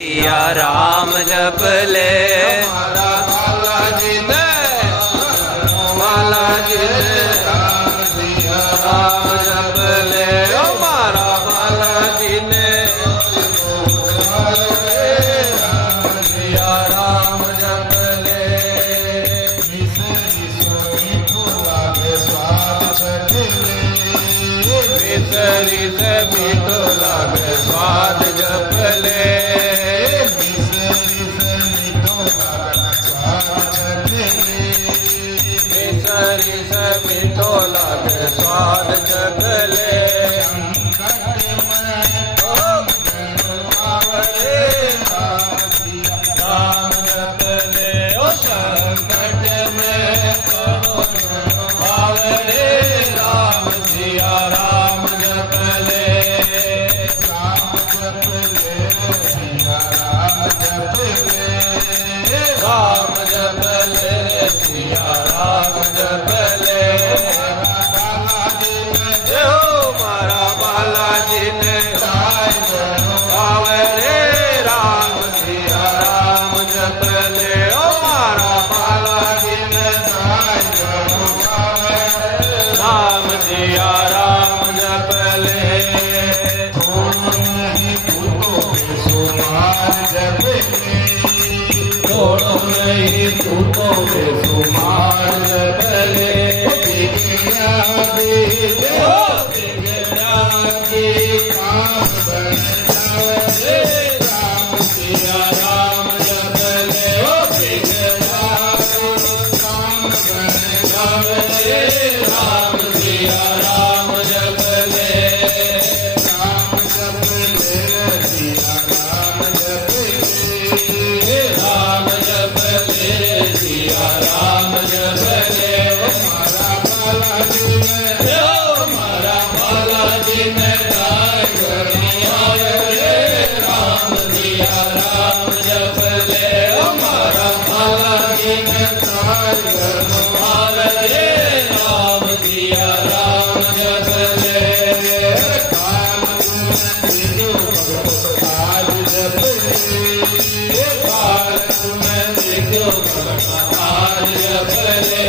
या राम जप ले हमारा माला जी ने माला जी ने राम जप ले हमारा माला जी ने या राम जप ले मिसरी से मीठो लागे स्वाद जप ले मिसरी से मीठो लागे स्वाद जप ले राम जप ले ओ संकट में आवरे राम सिया राम जप ले राम जप ले सिया राम जप ले राम जप ले सिया राम जप ले जो मारा बालाजी ने आवरे राम सिया राम जप ले ओ मारा बालाजी ने राम सिया राम जप ले थोड़ो नहीं टूटो बेसुमार जप ले राम सिया राम जप ले ओ राम सिया राम जप ले राम जप ले सिया राम जप ले राम जप ले सिया राम जप ले हमारा बालाजी ने हमारा बालाजी ने गाय गरिया रे राम सिया राम जप ले हमारा बालाजी ने गाय गरिया रे राम सिया राम जप ले आज जप ले आज जप ले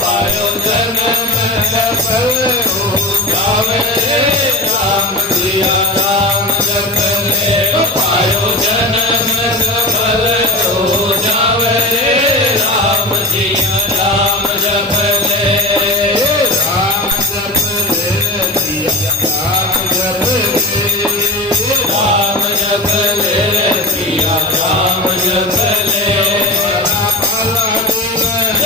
पायो जन्म गावे राम सिया राम जप ले पायो जन्म सफल हो जावे राम सिया राम जप ले राम जप ले सिया राम जप ले राम जप ले सिया राम जप ले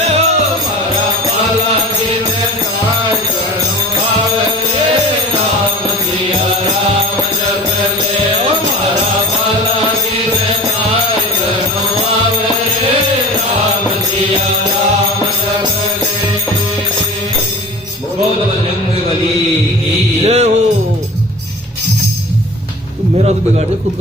हमारा बालाजी ने राम सिया राम जप ले हमारा बालाजी ने राम सिया राम जप ले बोल बजरंग बली की जय हो। तुम मेरा तो बिगाड़ दे खुद का।